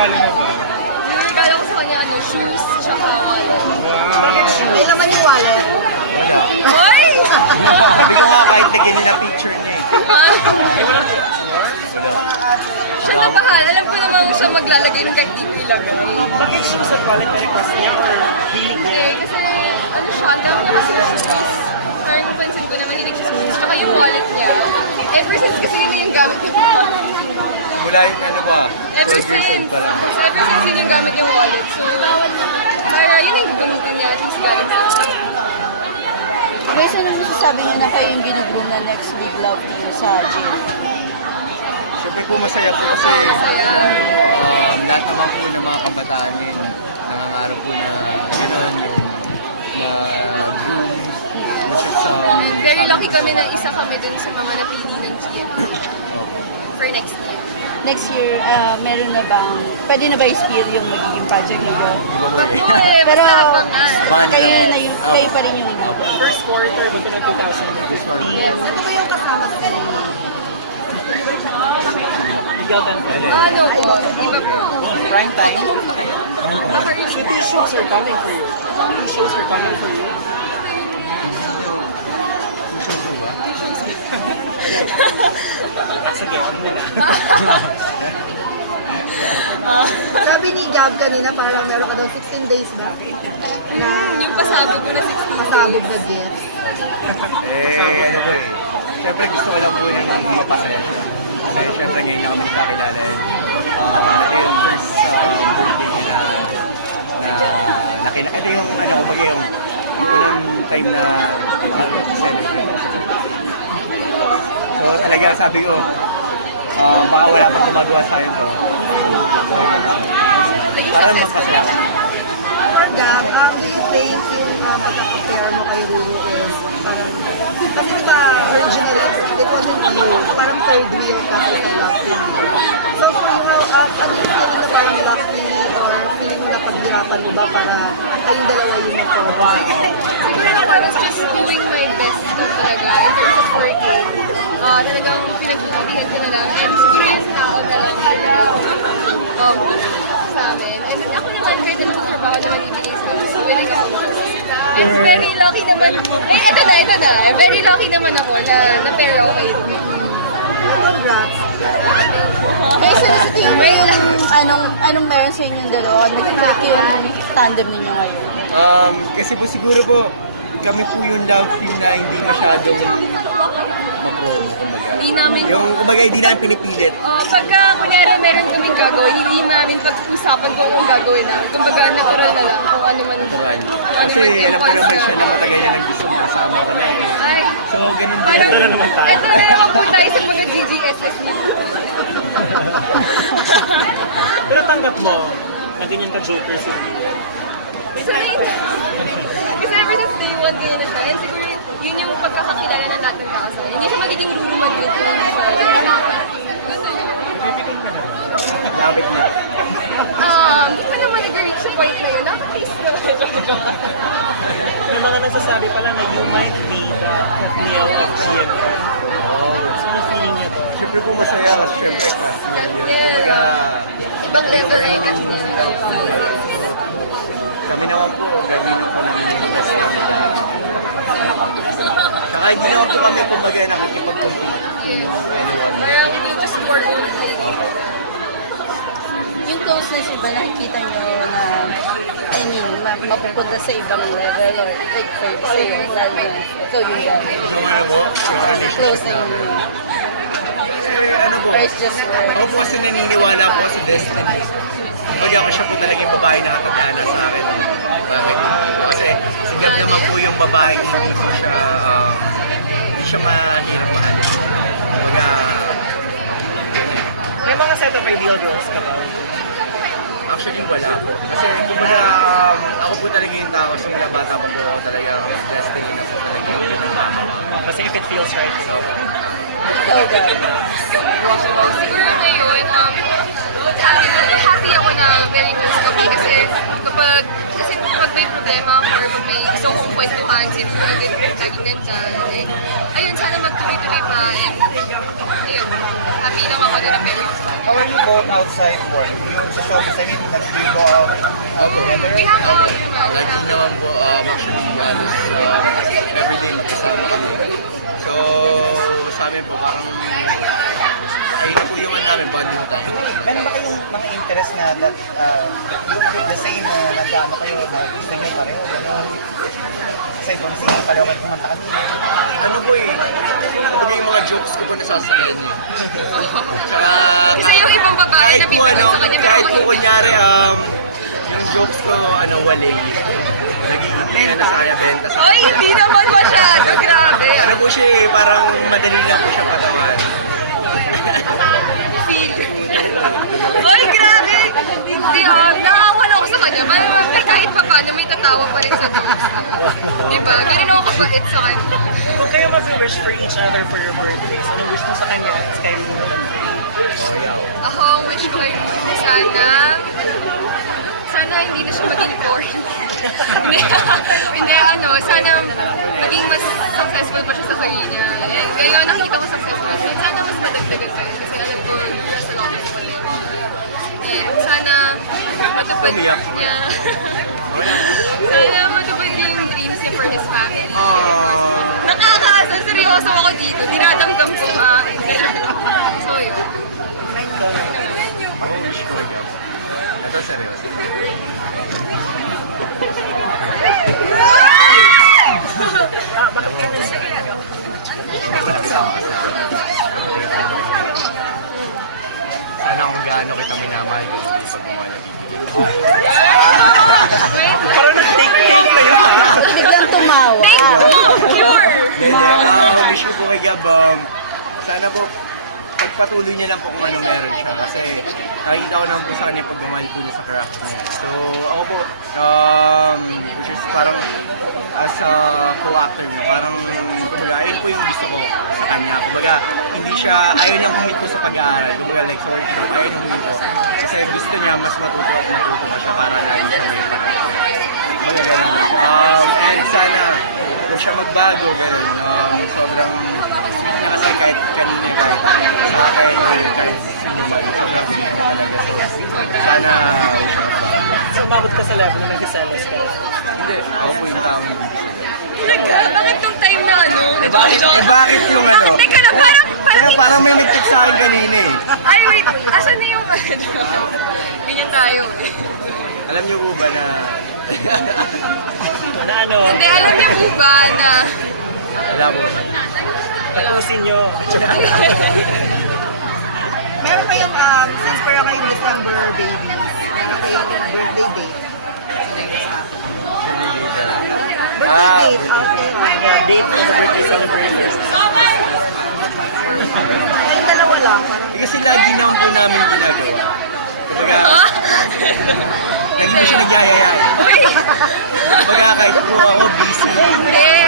regalo na ba? Yung regalo ko sa kanya, shoes, tsaka wallet. Wow. May laman yung wallet. Hoy! Hindi ko nga kahit naging nila picture niya. Ay, wala po. Siya na bahala. Alam ko namang siya maglalagay ng kahit di ko ilagay. Bakit shoes at wallet na request niya or feeling niya? Okay, kasi ano siya, ang dami niya kasi ng shoes. Parang napansin ko na mahilig siya sa shoes. Tsaka yung wallet niya. Ever since kasi yun na yung gamit niya. Wala yung ano ba? Ever since. So ever since yun yung gamit yung wallet. So, para yun yung gagamitin niya. At least gamit siya. Guys, anong masasabi niyo na kayo yung ginugroom na next big love team sa gym? Siyempre po masaya po kasi Masaya. lahat naman po yung mga kabataan ngayon nangangarap po na And very lucky kami na isa kami dun sa mga napili ng GMA for next year. Next year, meron na bang, pwede na ba i-spill yung magiging project niyo? Wag po eh, Pero basta abangan. kayo pa rin yung lead. First quarter ba ito ng 2015? Yes. Ito ba yung kasama sa Ikaw ka. Ano po, iba po. Prime time? Baka really Shooting shows are coming for you. Shows are coming for you. Sige, wag mo na. Sabi ni Gab kanina, parang meron ka daw 16 days ba? Na yung pasabog ko na 16 pasabog days. na gifts. Masabot na. Siyempre gusto ko lang po yung hindi pasaya. Kasi siyempre hindi ako magkakilala. First, nakita yung time na so talaga sabi ko, wala pa gumagawa sa akin. Naging successful na. For Gab, do you think yung pagka-compare mo kay Ruru is parang, kasi diba originally it wasn't you, parang third wheel ka sa love team. So for you, ano yung feeling na parang lucky or feeling mo na paghirapan mo ba para kayong dalawa yung mag-forward? Siguro ako was just doing my best lang talaga in terms of working. Talagang pinagpapilihan ko na lang. And siguro yung tao na lang sa amin. And then ako naman, kahit anong trabaho naman ibigay sa amin, so willing ako. And very lucky naman, ito na. Very lucky naman ako na pair ako kayo. Congrats! Guys, ano sa tingin mo yung anong meron sa inyong dalawa? Nag-click yung tandem ninyo ngayon? Kasi po siguro po, kami po yung love team na hindi masyadong Hindi namin, yung kumbaga hindi namin pinipilit. pagka kunyari meron kaming gagawin, hindi namin pag-usapan kung anong gagawin namin. Kumbaga natural na lang kung ano man Kasi alam ko impulse naman siya na namin. kaya na gusto mo kasama ko. Ay, So ganun din. parang, Ito na naman tayo. Ito na naman po tayo sa pag-GGSS niya. Pero tanggap mo na ganyan ka-joker si Ruru. Kasi ever since day one, ganyan na siya. And siguro yun yung pagkakakilala ng lahat ng kakasama. Hindi siya magiging Ruru Madrid kung hindi siya. Gusto niya. Labit na. Hindi pa naman nag-reach sa point na yun. Nakaka-taste naman. May mga nagsasabi pala na you might be the FPL of GM. So, ano feeling niya to? Siyempre po masaya. Siyempre. Katniel. Ibang level na yung Katniel. Kami naman po. Saka hindi naman po kami kumbaga nakakipag-compete. Yes. Parang just work on it. Yung closeness iba, nakikita nyo na, I mean, mapupunta sa ibang level or like for sa'yo, lalo na ikaw yung guy. Close na yun. Or it's just work. Ako po kasi naniniwala po sa destiny. Kumbaga ako siya po talaga yung babae na nakatagana sa akin. Bakit? Kasi sigat naman po yung babae na hindi siya mahirap. May mga set of ideal girls ka ba? Actually, wala po. Kasi kumbaga ako po talaga yung tao sa mga bata ko po talaga destiny. Kasi if it feels right, so. Ikaw, guy. Siguro ngayon, happy ako na very close kami kasi kasi pag may problema or pag may gusto kong kwentuhan, sino na laging nandyan. Eh, ayun, sana magtuloy-tuloy pa. And, ayun, happy lang ako na very close. How are you both outside work? Yung sa showbiz, I mean, nag-go out together? We hang out naman. Hindi naman po, actually, everyday magkasama kami. So, sa amin po, parang ay iwan namin, bonding time. Meron ba kayong mga interest na that yung the same nagkano kayo, gusto nyo pareho, gano'n? Sa ibang scene, pareho kayo kumanta kanina. Ano po eh, ano yung mga jokes ko po nasasabihin mo. Kasi yung ibang babae na pipigil sa kanya, pero kahit ako po kunyari, yung jokes ko, waling, nagiging benta sa Ay, hindi naman masyado. Grabe. ano po siya eh, parang madali lang po siya patawan. Ay, grabe. Hindi nakakawala ko sa kanya. May kahit pa paano may tatawa pa rin sa jokes. Diba? Ganun ako kabait sa kanya. Kung kayo mag-wish for each other for your birthdays, ano wish mo sa kanya at kay Rulo? Ako, ang wish ko ay sana hindi na siya maging boring. Hindi, sana maging mas successful pa siya sa career niya. And ngayon, nakikita ko successful siya. Sana mas madagdagan pa yun. Kasi alam ko, nasa lobby pa rin. And sana matupad niya. Sana matupad niya yung dreams niya for his family. Nakakaasa, seryoso ako dito. Dinadamdam ko sa akin. So, yun. Sana kung gaano kita minamahal. Parang nag-take-take kayo ha? Ba't biglang tumawa? Wish ko po kay Gab, sana po pagpatuloy niya lang po kung ano meron siya. Kasi nakikita ko naman po sa kanya pagmamahal po niya sa craft niya. So ako po, just parang as a co-actor niya, parang kumbaga, ayun po yung gusto ko sa kanya. Kumbaga, hindi siya, ayaw niya kahit po sa pag-aaral. Kumbaga, like, so, ayaw niya dito. Kasi gusto niya, mas matuto at matuto pa siya para lagi siya. And sana, kung siya magbago, sobrang kasi kahit kanina ka, sa akin, sana, So, umabot ka sa level na nagkaselos ka. hindi, ako po yung tao. Bakit nung time na Bakit yung ano? Teka na, parang Parang may nagtip sa akin kanina eh. Ay, wait. Asan na yung ganyan tayo eh. Alam niyo po ba na... Na ano, Hindi, alam niyo po ba na... Wala po. tapusin nyo. Meron kayong, since para kayong December babies, meron kayong birthday date. Birthday date, okay. Yeah, date for the birthday celebration. Kayong dalawa lang. Kasi lagi naman po namin ginagawa. Kumbaga, hindi ko siya nagyayayaan. Kumbaga, kahit po ako busy.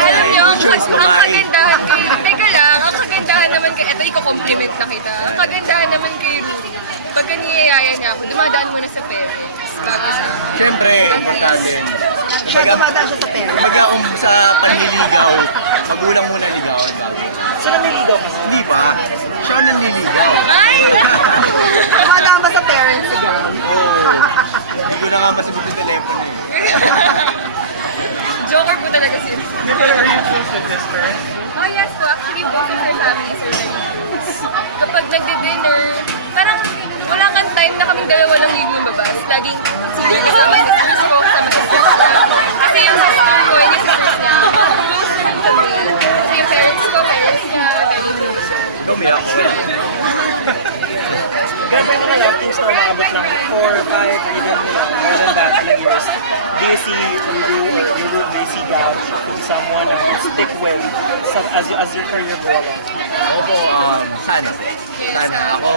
Alam niyo, ang kagandahan kay... Teka lang, ang kagandahan naman kay... Ito, i-compliment na kita. Ang kagandahan naman kay Ruby, pagka niyayaya niya ako, dumadaan muna sa parents. Bago sa... Siyempre, magkagin. Siya, dumadaan siya sa pera. Kumbaga, kung sa panliligaw, magulang mo naligaw. So, naniligaw ka? Hindi pa. Siya ang nanliligaw. Ay! Dumadaan ba sa parents siya? Oo. Hindi ko na nga masagot yung telepono. Joker po talaga siya. Pero are you close with this friend? Oh yes po, actually po sa our families are like, kapag nagde-dinner, parang wala kang time na kaming dalawa lang yung lumabas. Laging, sino yung kasama yung gusto ko kasama sa kasi yung sister ko, yung sister niya, close na rin kami. Kasi yung parents niya, very close. Dumiyak ko. Kaya may mga love teams na umabot ng 4, 5, even more than that na years. Do you see Ruru or Ruru, do you see Gab someone na will stick with as your career goal? Ako po, sana. Sana. Ako,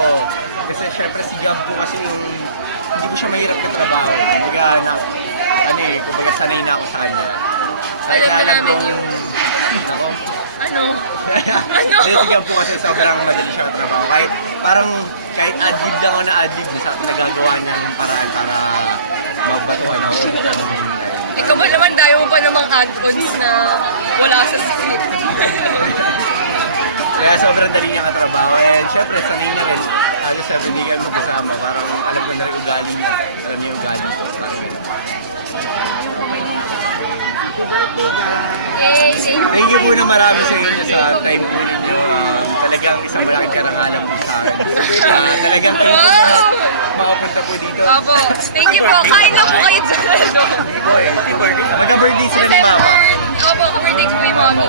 kasi syempre si Gab po kasi yung hindi ko siya mahirap yung trabaho. Kumbaga, kumbaga sanay na ako sa kanya. Alam na namin kong- yung... Ako, Ano? hindi si Gab po kasi sobrang madali siyang trabaho. Kahit ad-lib lang ako na ad-lib, nagagawa niya yung paraan para magbatuhan ako. Ikaw ba naman, dayo mo pa namang add-ons na wala sa script? Kaya sobrang dali niya katrabaho. And syempre, sanay na rin. Halos sa hindi ka magkasama. ugali niya. Alam niyo yung ugali niya. Thank you po na marami sa inyo sa time po ninyo. Talagang isang laki karangalan po sa akin. Talagang makapunta po dito. Opo. Thank you po. Kain na po kayo dyan. Magka-birthday sila ni Mama. Opo, birthday ko po yung mommy.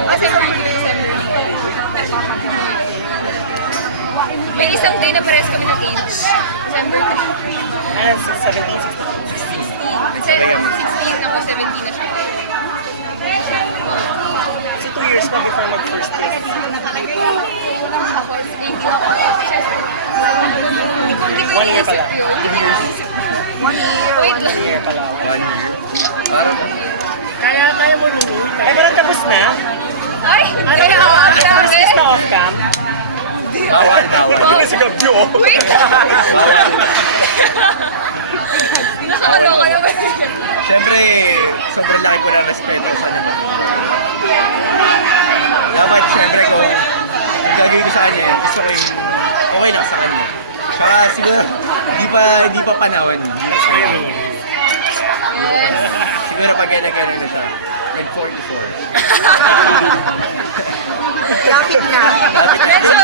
May isang day na pares kami ng age. December 3. And 17, 16 ako, 17 na siya. kasi 2 years pa before mag-first kiss. Hindi ako. 1 year pa lang. 1 year, Wait 1 lang. 1 year pa lang. Kaya mo rin yun. Ay, parang tapos na. Ay! Kaya ako ang First dami. kiss na off-cam. Ano sa gabi ko? Wait! Nakakaloka naman. Siyempre, sobrang laki ko na respeto sa kanya. Dapat, siyempre ko, yung gagawin ko sa kanya, gusto ko yung okay lang sa kanya. Saka siguro, hindi pa panahon. That's my rule. Yes. Siguro pag nagkaroon ko siya, like 44. Lapit na. Medyo